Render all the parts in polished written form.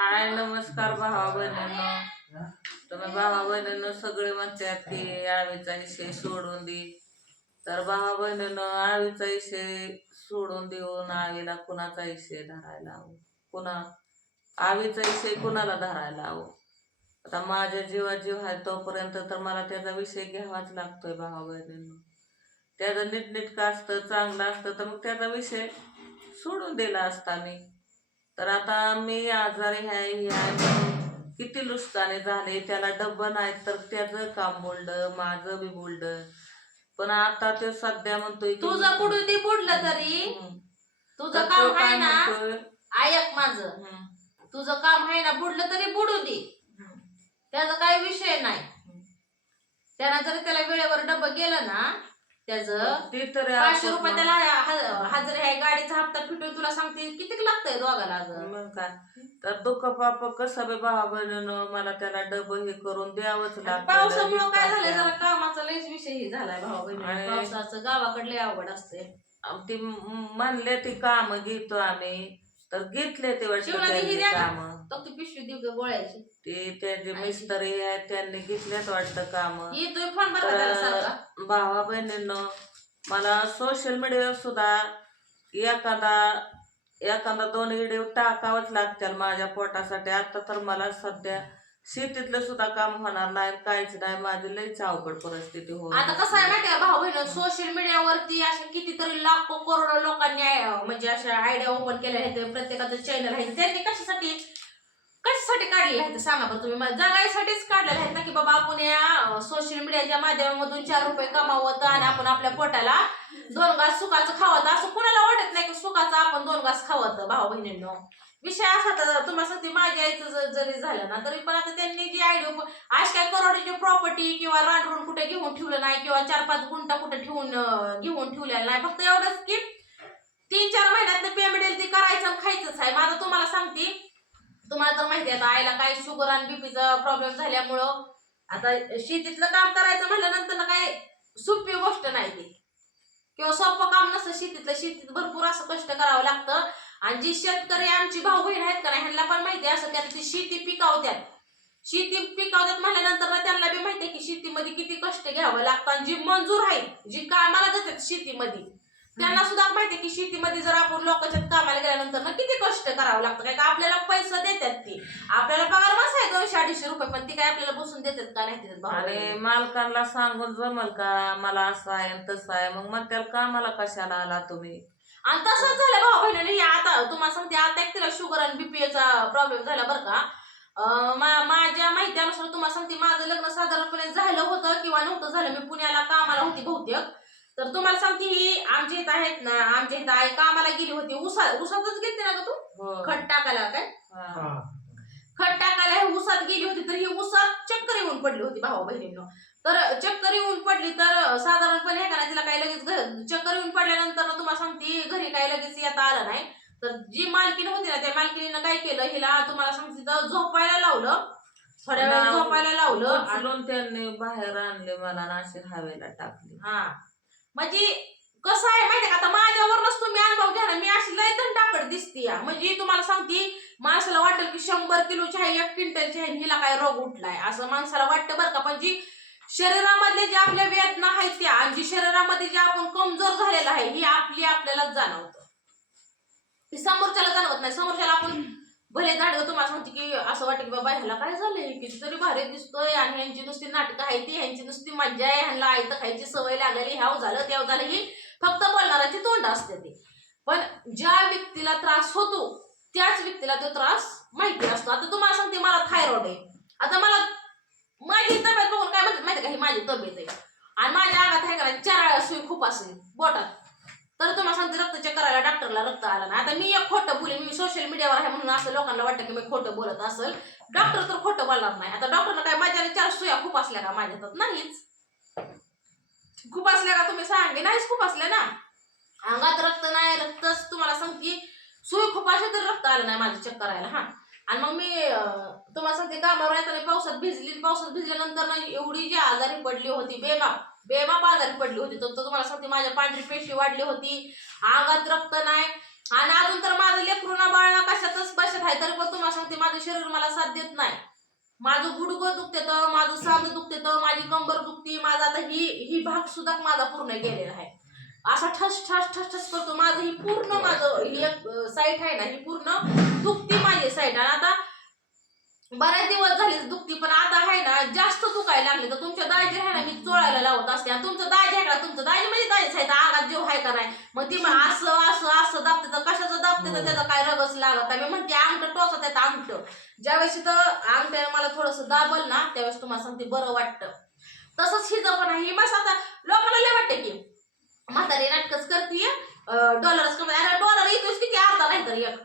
हाय नमस्कार भावा बहिणींनो. तुम्ही भावा बहिणींनो सगळे म्हणतात की आळवीचा विषय सोडून दे. तर भावा बहिणींनो आळवीचा विषय सोडून देऊन आळवीला कुणाचा विषय धरायला हवं? कुणा आळवीचा विषय कुणाला धरायला हवं? आता माझ्या जीवा जीव आहे तोपर्यंत तर मला त्याचा विषय घ्यावाच लागतोय भावा बहिणींनो. त्याचं नीटनेटकं असतं चांगलं असतं तर मग त्याचा विषय सोडून दिला असता मी. तर आता मी आजारी आहे हे आहे म्हणून किती नुकसाने झाले. त्याला डब्बं नाही तर त्याचं काम बोललं माझं बी बोललं. पण आता ते सध्या म्हणतोय की तुझं बुडू दे बुडलं तरी तुझं तर तो काम काय आहे ना. म्हणतोय ऐक माझं, तुझं काम आहे ना, बुडलं तरी बुडू दे, त्याचा काही विषय नाही. त्यानं जरी त्याला वेळेवर डब्बं गेलं ना त्याचं ते तरी 500 रुपये त्याला हजरी आहे. गाडीचा हप्ता फिटून तुला सांगते किती लागतंय दोघाला अगं. मग काय तर दुःख पाप कसं बी भावा बहिणीनं मला त्याला डबं हे करून द्यावंच लागतं. पावसामुळं काय झालंय, जरा कामाचा लयच विषय झालाय भाऊ बहिणी. आणि पावसाचं गावाकडले अवघड असते. ती म्हणले ती काम घेतो आम्ही तर घेतले ते वाटतं काम. तो ती पिशवी देऊ गोळ्याची ते त्याचे मिस्त्री आहेत त्यांनी घेतल्यात वाटतं काम. येतोय फोन बरं त्याला सांगा. भावा बहिणींनो मला सोशल मीडियावर सुद्धा एखादा 2 व्हिडिओ टाकावंच लागतील माझ्या पोटासाठी. आता तर मला सध्या शेतीतलं सुद्धा काम होणार नाही, काहीच नाही. माझी लईच अवघड परिस्थिती हो. आता कसं आहे माहिती आहे भाऊ बहिण, सोशल मीडियावरती अशा कितीतरी लाखो करोडो लोकांनी म्हणजे अशा आयडिया ओपन केल्या आहेत. प्रत्येकाचं चॅनल आहे. त्यांनी कशासाठी काढलेलं आहे सांगा बरं तुम्ही. जगायसाठीच काढलेलं आहे ना, की बाबा आपण या सोशल मीडियाच्या माध्यमातून 4 रुपये कमावत आणि आपण आपल्या पोटाला 2 घास सुखाचं खावत. असं कुणाला वाटत नाही की सुखाचं आपण 2 घास खावत भाऊ बहिणींनो. विषय असा तर तुम्हाला सांगते, माझ्या आईचं जरी झालं ना तरी पण आता त्यांनी जी आयडिया आज काय करोडीची प्रॉपर्टी किंवा रानरून कुठे घेऊन ठेवलं नाही, किंवा 4-5 गुंठा कुठे घेऊन ठेवलेला नाही. फक्त एवढंच की 3-4 महिन्यात पेमेंट येईल ती करायचं आणि खायचंच आहे. माझं तुम्हाला सांगते, तुम्हाला तर माहिती आहे आईला काही शुगर आणि बीपीचा प्रॉब्लेम झाल्यामुळं आता शेतीतलं काम करायचं म्हणल्यानंतर ना काही सोपी गोष्ट नाही ती, किंवा सोपं काम नसतं शेतीतलं. शेतीत भरपूर असं कष्ट करावं लागतं. आणि जी शेतकरी आमची भाऊ बहीण आहेत का नाही, ह्यांना पण माहिती असं की ती शेती पिकवतात म्हणल्यानंतर त्यांना बी माहिती आहे की शेतीमध्ये किती कष्ट घ्यावं लागतं. आणि जी मंजूर आहेत, जी कामाला जातात शेतीमध्ये, त्यांना सुद्धा माहिती आहे की शेतीमध्ये जर आपण लोकांच्या कामाला गेल्यानंतर ना किती कष्ट करावं लागतं. काय का आपल्याला पैसा देतात ती, आपल्याला पगार बस आहे 200-250 रुपये, पण ती काय आपल्याला बसून देतात का नाही. आणि मालकांना सांगून जमल का मला असं आहे तसं आहे, मग त्याला कामाला कशाला आला तुम्ही. आणि तसंच झालं भाऊ बहिणी. आता तुम्हाला सांगते, आता एक तिला शुगर आणि बीपीचा प्रॉब्लेम झाला बरं का. माझ्या माहितीनुसार तुम्हाला सांगते, माझं लग्न साधारणपणे झालं होतं किंवा नव्हतं झालं. मी पुण्याला कामाला होती बहुतेक. तर तुम्हाला सांगते, ही आमच्या इथं आहेत ना, आमच्या इथं आई कामाला गेली होती. उसातच गेली ना ग तू, खत टाकायला काय खत टाकायला उसात गेली होती. तर ही उसात चक्कर येऊन पडली होती भाऊ बहिणींनो. तर चक्कर येऊन पडली तर साधारणपणे का तिला काही लगेच चक्कर येऊन पडल्यानंतर तुम्हाला सांगते घरी काही लगेच येता आलं नाही. तर जी मालकीण होती ना, त्या मालकीनं काय केलं, हिला तुम्हाला सांगते तर झोपायला लावलं. थोड्या वेळ झोपायला लावलं आणि त्यांनी बाहेर आणले मला नाशी हवेला टाकली. म्हणजे कसं आहे माहितीये का, आता माझ्यावरच तुम्ही अनुभव घ्या ना. मी अशी लय धंडाकड दिसते या. म्हणजे तुम्हाला सांगते, माणसाला वाटेल की 100 किलोची आहे, 1 क्विंटलची आहे, हिला काय रोग उठलाय असं माणसाला वाटतं बरं का. पण जी शरीरामधले जे आपल्या वेदना आहेत त्या, आणि जी शरीरामध्ये जे आपण कमजोर झालेलं आहे, ही आपल्यालाच जाणवतं. ती समोरच्याला जाणवत नाही. समोरच्याला आपण भले दांडगं तुम्हाला सांगते की असं वाटतं की बाबा ह्याला काय झालंय, कितीतरी भारी दिसतोय, आणि ह्यांची नुसती नाटकं आहे ती, ह्यांची नुसती मज्जा आहे, ह्यांना आयतं खायची सवय लागली, ह्याव झालं त्याव झालं, ही फक्त बोलणाराची तोंड असते ती. पण ज्या व्यक्तीला त्रास होतो त्याच व्यक्तीला तो त्रास माहिती असतो. आता तुम्हाला सांगते, मला थायरॉइड आहे. आता मला माझी तब्येत बघून काय म्हणतात माहिती का, ही माझी तब्येत आहे आणि माझ्या अंगात आहे का 4 सुई खूप असेल बोटात. तर तुम्हाला सांगते, रक्त चेक करायला डॉक्टरला रक्त आला नाही. आता मी एक खोटं बोलेन, मी सोशल मीडियावर आहे म्हणून असं लोकांना वाटतं की मी खोटं बोलत असेल. डॉक्टर तर खोटं बोलणार नाही. आता डॉक्टरला काय माझ्या 4 सुया खूप असल्या का माझ्या हातात? नाहीच. खूप असल्या का तुम्ही सांगे? नाहीच खूप असल्या ना. अंगात रक्त नाही, रक्तच तुम्हाला सांगते सुई खूप असल्या तर रक्त आलं नाही माझं चेक करायला. आणि मग मी तुम्हाला सांगते, कामावर येताना पावसात भिजल्यानंतर ना एवढी जी आजारी पडली होती, बेमाप आजारी पडली होती. तर तुम्हाला सांगते, माझ्या पांढरी पेशी वाढली होती, अंगात रक्त नाही. आणि अजून तर माझं लेकरूना बाळला कशातच बसत आहे, तरी पण तुम्हाला सांगते माझं शरीर मला साथ देत नाही. माझं गुडघं दुखते तर, माझं सांध दुखते तर, माझी कंबर दुखती, माझा आता ही भाग सुद्धा माझा पूर्ण गेलेला आहे. असा ठस ठस ठस ठस करतो. माझं ही पूर्ण माझं ही एक साईड आहे ना, ही पूर्ण दुखती माझी साईड. आणि आता बऱ्याच दिवस झालीच दुखती, पण आता आहे ना जास्त दुखायला लागले. तर तुमच्या दाजी आहे ना मी चोळायला लावत असते. आणि तुमचं दाजी आहे का, तुमचं दाजी म्हणजे दाजीच आहे, आगात जीव आहे का नाही. मग ती असं असं असं दाबते तर कशाचं दाबते तर त्याचा काय रगच लागत. मी म्हणते अंगठ टोचा त्यात अंगठ. ज्यावेळेस तर अंगठ्याने मला थोडंसं दाबल ना त्यावेळेस तुम्हाला सांगते बरं वाटतं. तसंच हिचं पण आहे. मग आता लोकांना लय वाटतं की म्हातारी नाटकच करते, डॉलरच कमी. अरे डॉलर येतोच किती, अर्धा नाही तर एक.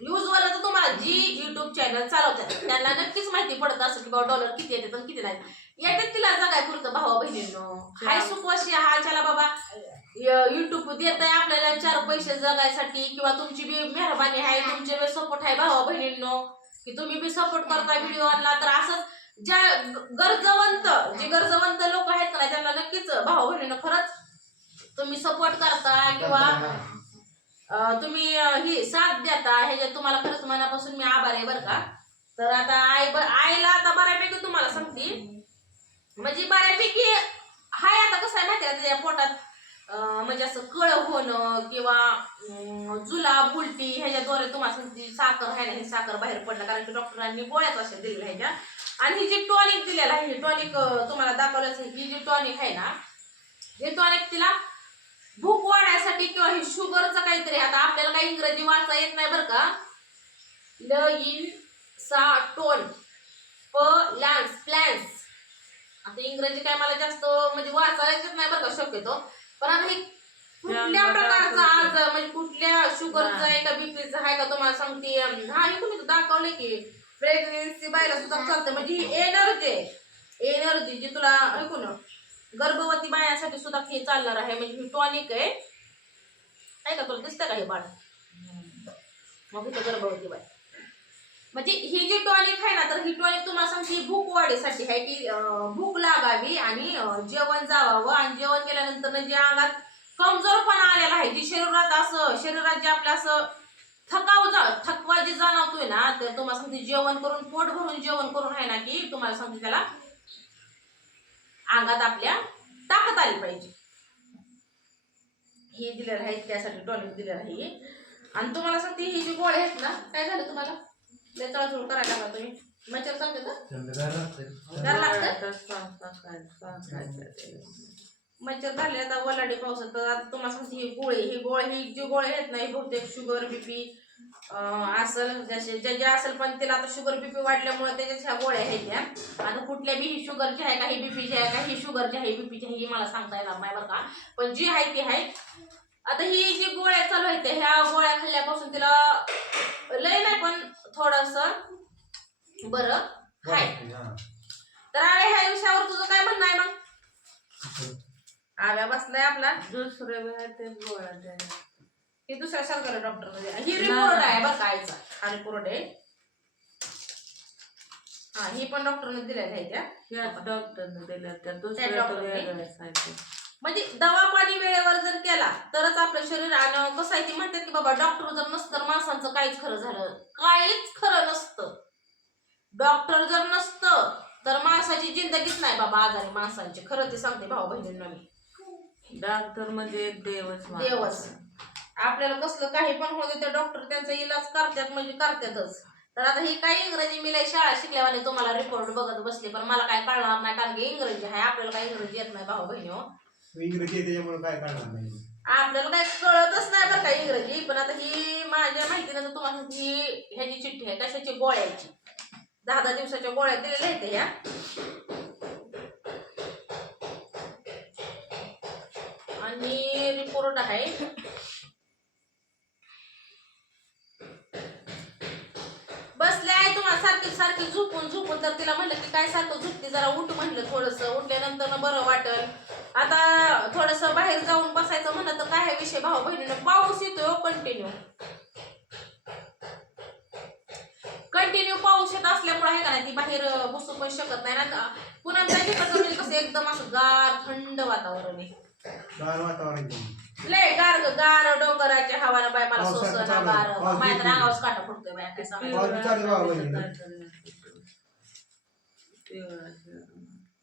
यूजवाला तर तुम्हाला जी युट्यूब चॅनल चालवतात त्यांना नक्कीच माहिती पडत असं की बाबा डॉलर किती येते आणि किती नाही. येतात तिला जगाय पुरतं भावा बहिणींनो. हाय सुखवाशी हा चला बाबा युट्यूब देत आहे आपल्याला 4 पैसे जगायसाठी, किंवा तुमची बी मेहरबानी आहे, तुमचे बी सपोर्ट आहे भावा बहिणींनो की तुम्ही बी सपोर्ट करता व्हिडिओला. तर असंच ज्या गरजवंत लोक आहेत ना त्यांना नक्कीच भावा बहिणींनो खरंच तुम्ही सपोर्ट करता किंवा तुम्ही ही साथ देता, ह्याच्यात तुम्हाला खरंच मनापासून मी आभार आहे बरं का. तर आता आईला आता बऱ्यापैकी तुम्हाला सांगते म्हणजे बऱ्यापैकी हाय. आता कसं आहे माहिती आहे त्याच्या पोटात म्हणजे असं कळ होणं किंवा जुलाब उलटी ह्याच्याद्वारे तुम्हाला सांगते साखर आहे ना, हे साखर बाहेर पडलं कारण की डॉक्टरांनी गोळ्याच अशा दिलेल्या ह्याच्या. आणि ही जी टॉनिक दिलेलं आहे, हे टॉनिक तुम्हाला दाखवलंच आहे. ही जी टॉनिक आहे ना, हे टॉनिक तिला भूक वाढण्यासाठी किंवा हे शुगरचं काहीतरी. आता आपल्याला काही इंग्रजी वाचा येत नाही बरं का. ल इन सा टोन प लॅन्स प्लॅन्स. आता इंग्रजी काय मला जास्त म्हणजे वाचायला येत नाही बरं का शक्यतो. पण आता हे कुठल्या प्रकारचं आज म्हणजे कुठल्या शुगरचं आहे का बीपीचं आहे का तुम्हाला सांगते. हा हे तुम्ही दाखवले की प्रेग्नेन्सी बायला सुद्धा चालतं. म्हणजे ही एनर्जी जी तुला ऐकून गर्भवती बायांसाठी सुद्धा हे चालणार आहे. म्हणजे ही टॉनिक आहे का, तुला दिसतं का हे बाळ. मग इथं गर्भवती बाय म्हणजे ही जी टॉनिक आहे ना, तर ही टॉनिक तुम्हाला सांगते भूक वाढीसाठी आहे की भूक लागावी आणि जेवण जावावं. आणि जेवण केल्यानंतर जे अंगात कमजोरपणा आलेला आहे, जी शरीरात जे आपलं असं थकवा जे जाणवतोय ना, तर तुम्हाला सांगते जेवण करून पोट भरून जेवण करून आहे ना की तुम्हाला सांगते त्याला अंगात आपल्या ताकद आली पाहिजे. हे दिलेलं आहे त्यासाठी टॉनिक दिलेलं आहे. आणि तुम्हाला सांगते ही जी गोळ्या आहेत ना, काय झालं तुम्हाला चळचळ करायला लागला तुम्ही मच्छर चालते मच्छर झाले. आता वलाडी पावसात तर आता तुम्हाला सांगते ही जी गोळी आहेत ना, ही बहुतेक शुगर बीपी असेल जे असेल. पण तिला आता शुगर बीपी वाढल्यामुळे त्याच्याच ह्या गोळ्या आहेत त्या. आता कुठल्या बी ही शुगरची आहे का, ही बीपीची आहे का, ही शुगरची आहे बीपीची आहे, ही मला सांगता येणार नाही बरं का. पण जी आहे ती आहे. आता ही जी गोळ्या चालू आहेत ह्या गोळ्या खाल्ल्यापासून तिला लय नाही पण थोडस बरं आहे. तर आळे ह्या विषयावर तुझं काय म्हणणं आहे मग. आव्या बसलाय आपला दुसरे गोळ्या हे दुसऱ्या सरकारी डॉक्टर मध्ये. ही रिपोर्ट आहे बरं का आईचा, हा रिपोर्ट आहे. हा ही पण डॉक्टरने दिलेल्या आहे त्या डॉक्टरने दिल्या त्या दुसऱ्या. म्हणजे दवा पाणी वेळेवर जर केला तरच आपलं शरीर. आणि कसं आहे ती म्हणतात की बाबा डॉक्टर जर नसतं तर माणसांचं काहीच खरं झालं, काहीच खरं नसतं. डॉक्टर जर नसतं तर माणसाची जिंदगीच नाही बाबा आजारी माणसांची. खरं ते सांगते भाऊ बहिणींना मी. डॉक्टर म्हणजे देवच. आपल्याला कसलं काही पण होतं तर डॉक्टर त्यांचा इलाज करतात म्हणजे करतातच. तर आता ही काही इंग्रजी मी शाळा शिकल्यावाने तुम्हाला रिपोर्ट बघत बसले, पण मला काय कळणार नाही कारण की इंग्रजी आहे. आपल्याला काही इंग्रजी येत नाही भाऊ बहिणी. इंग्रजी त्याच्यामुळे काय कळणार नाही, आपल्याला काही कळतच नाही बरं का इंग्रजी. पण आता ही माझ्या माहितीनं तर तुम्हाला ही ह्याची चिठ्ठी आहे कशाची, गोळ्याची. 10 दिवसाच्या गोळ्या दिलेल्या आहेत ह्या. आणि रिपोर्ट आहे. बसले आहे तुम्हाला सारखी झोपून तर तिला म्हणलं की काय सारखं झोपते, जरा उठ म्हणलं. थोडस उठल्यानंतर बरं वाटेल. आता थोडस बाहेर जाऊन बसायचं म्हणलं तर काय विषय भाऊ बहिणीनं, पाऊस येतोय कंटिन्यू पाऊस येत असल्यामुळे आहे का नाही ती बाहेर बसू पण शकत नाही ना. पुन्हा त्या ठिकाणी म्हणजे कसं एकदम असं गार थंड वातावरण आहे. गार वातावरण लय गार गार डोंगराच्या हवाला बाय मला पावसाळ्यात सोसना चालू गार आहे. पाऊस माझ्या तर किती? अंगावरच काटा फुटतोय बाय काय सांगायचं. पाऊस चालू आहे बाबा.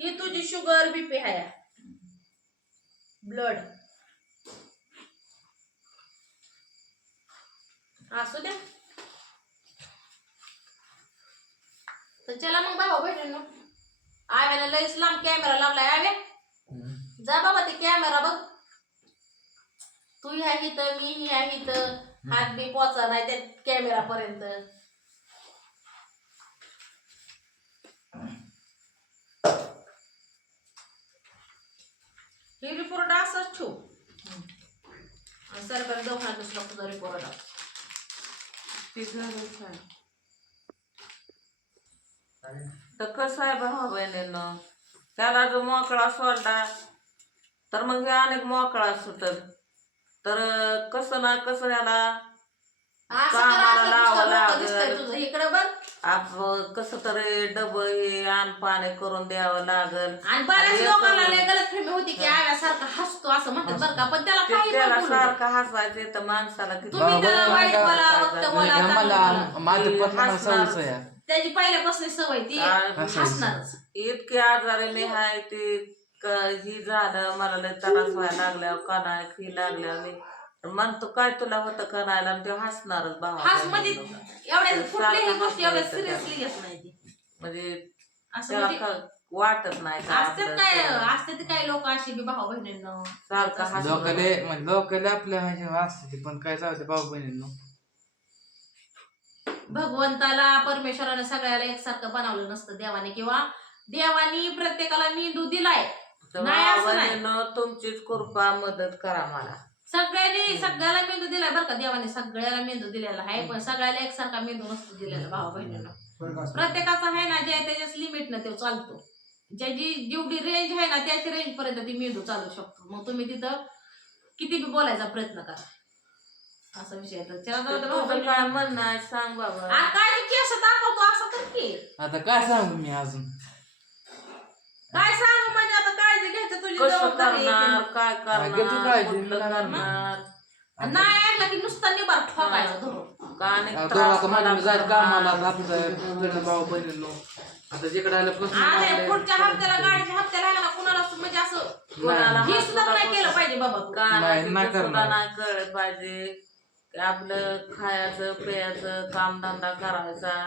ही तुझी शुगर बीपी आहे ब्लड असू द्या. तर चला मग भाऊ बहिणींनो आव्याला लयच लांब कॅमेरा लावलाय. आव्या जा बाबा ते कॅमेरा बघ. तू ह्या इथं मी ह्या इथं हात बी पोचा नाही त्या कॅमेरा पर्यंत. ही रिपोर्ट असंच ठेव आणि सरकारी दवाखान्यात दुसरा तुझा रिपोर्ट तर कसं आहे भाऊ बहिणीनं त्याला जो मोकळा सोडला तर मग हे अनेक मोकळा सुटत. तर कसं ना कसं याला कामाला लावावं लागल. तुझं इकडे बघ आप कसं तरी डबं हे आण पाणी करून द्यावं लागल. आणि बऱ्याच लोकांना लय गलतफहमी होती की आव्यासारखा हसतो असं म्हणतात बरं का पण त्याला काही त्याला बोलू नका. सारखं हसायचे तर माणसाला किती तुम्ही त्याला वाईट बोला वक्त बोला चांगलं बोला. माझं पत्नी सवयच आहे. त्याची पहिल्यापासून सवय ती हसणारच. इतके आजारी मी हाय ते ही झालं मला लय त्रास व्हायला लागल्यावर कणाय खी लागल्या मी म्हणतो काय तुला होतं करायला ते हसणारच हास म्हणजे भावा. एवढ्या कुठल्याही सारखं गोष्टी एवढ्या हसायचं सिरियसली घेत नाही ती. म्हणजे असं त्याला म्हणजे वाटत नाही का असतात आपलं काय सगळं. असतात काही लोक अशी बी भाऊ बहिणींना सारखं हसणं. लोकले आपल्या ह्याच्या असते पण काय जाऊ दे भाऊ बहिणींनो. भगवंताला परमेश्वराने सगळ्याला एकसारखं बनवलं नसतं देवाने किंवा देवानी प्रत्येकाला मेंदू दिलाय तर नाही असं नाही. भावाबहिणीनं तुमचीच कृपा मदत करा मला. सगळ्यांनी सगळ्याला मेंदू दिलाय बरं का देवाने सगळ्याला मेंदू दिलेला आहे पण सगळ्याला एकसारखा मेंदू नसतो दिलेला भाऊ बहिणींना. प्रत्येकाचा आहे ना ज्या त्याच्याच लिमिट न तो चालतो. ज्याची जेवढी रेंज आहे ना त्याची रेंज पर्यंत ती मेंदू चालू शकतो. मग तुम्ही तिथं किती बी बोलायचा प्रयत्न करा असा विषय आहे. तर चला जाऊ दे भाऊ तुझं बहिणींनो. काय म्हणणं आहे सांग बाबा. आ, काय तू केस दाखवतो असं कर की आता काय सांगू मी अजून. काय सांगू म्हणजे आता काळजी घ्यायचं तुझी कसं जबाबदारी करणार आहे. काय घेतो करणार काळजी, कुठलं मला करणार नाही ऐकलं की नुसता निबार ठोकायचा धरून. का अनेक आता त्रास माझ्या मला जायचं कामाला करणार. आपलं भाऊ बहिणींनो. आता जिकडे आलं आणि पुढच्या हप्त्याला गाडीच्या हप्त्याला आहे ना कुणाला म्हणजे असं कोणाला हे सुद्धा नाही केलं पाहिजे बाबा तू. कानाचं नाही सुद्धा करणार. नाही कळलं पाहिजे की आपलं खायचं प्यायचं कामधंदा करायचा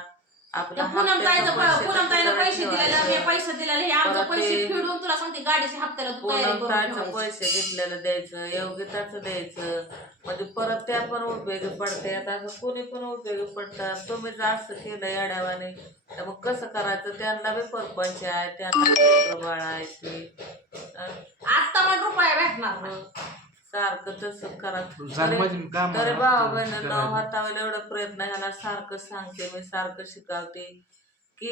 आपल्या पुनम ताईनं पैसे दिलेले ठेवायचं. हे पैसे दिलेले हे आमचं परत पैसे ते- फिडून तुला सांगते गाडीच्या हप्त्याला तू तयारी करून पूनमताचं ठेवायची. पैसे घेतलेलं द्यायचं योग्यताचं द्यायचं म्हणजे परत त्या पण उपयोगी पडतात. असं कोणी पण उपयोगी पडतात. तुम्ही जर असं केलं याड्यावाने तर मग कसं करायचं त्यांना बी परपंच आहे त्यांना लेकरं बाळ आहे ते आत्ता पण रुपया भेटणार नाही. सारखं तसं करा. काम तरी भाऊ बहिणींना हातावर एवढा प्रयत्न ह्याला सारखं सांगते मी सारखं शिकवते की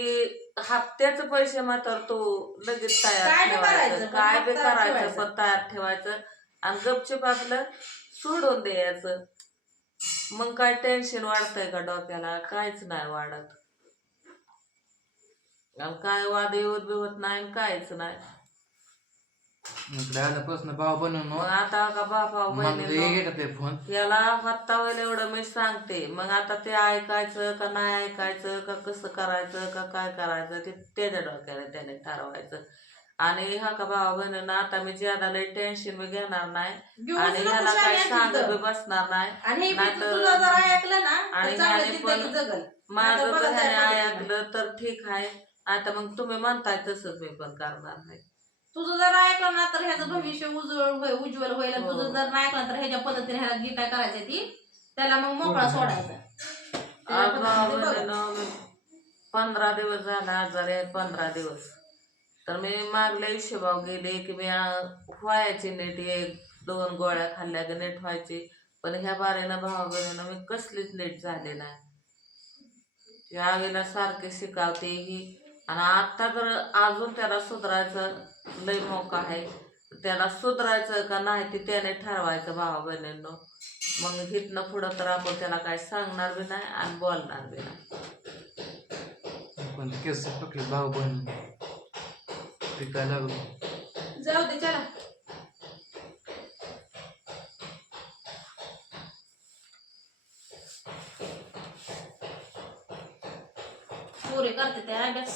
हप्त्याचे पैसे मात्र तो लगेच तयार काय बी ठेवायचं करायचं, पण काय बी हप्ता करायचं ठेवायचा. पण तयार ठेवायचं आणि गपचूप आपलं सोडून द्यायचं. मग काय टेन्शन वाढतंय का डोक्याला काहीच नाही वाढत. आणि काय वाद विरोध बी होत नाही काहीच नाही. इकडे आल्यापासून भाऊ बनवून मग आता का बापा मग बहिणींनो घेतात ते फोन. याला हत्ता व्हायला एवढं मी सांगते. मग आता ते ऐकायचं का नाही ऐकायचं का कसं करायचं का काय करायचं ते त्याच्या डोक्याला त्याने ठरवायचं. आणि हा का भावा बहिणींना आता मी ज्यादा लई टेन्शन मी घेणार नाही घेऊच आणि नको ह्याला काय शाळेत सांगत तिथं. बी बसणार नाही. आणि हे नाहीतर- तुझं जर ऐकलं ना तर आणि चांगलं ह्याने जिंदगी पण जगल. माझं नाहीतर जर बघत आहे ह्याने बघत नाही. ऐकलं तर ठीक आहे. आता मग तुम्ही म्हणताय तसंच मी पण करणार नाही. तुझं जर ऐकलं ना तर ह्याचं भविष्य उज्ज्वल होईल आणि हो. तुझं जर नाही ऐकलं तर ह्याच्या पद्धतीने ह्याला जी काय करायचं ती त्याला मग मोकळा सोडायचा. त्याच्या आज भावा पद्धतीने बघ. बहिणींनो, मी 15 दिवस झाला आजारी आहे 15 दिवस. तर मी मागल्या हिशोबाव गेले की मी व्हायची नीट 1-2 गोळ्या खाल्ल्या की नीट व्हायची. पण ह्या बारीनं भावा बहिणीनं मी कसलीच नीट झाले नाही. यावेळेला सारखे शिकावते ही आणि आता जर अजून त्याला सुधारायचं लय मोका आहे. त्याला सुधारायचं का नाही ते त्याने ठरवायचं भावा बहिणींनो. मग इथनं पुढं तर आपण त्याला काय सांगणार बी नाही आणि बोलणार बी नाही. पण केस पकडले भाऊ बहीण पिकायला लागलो. जाऊ दे चला. पोरे करते त्या अभ्यास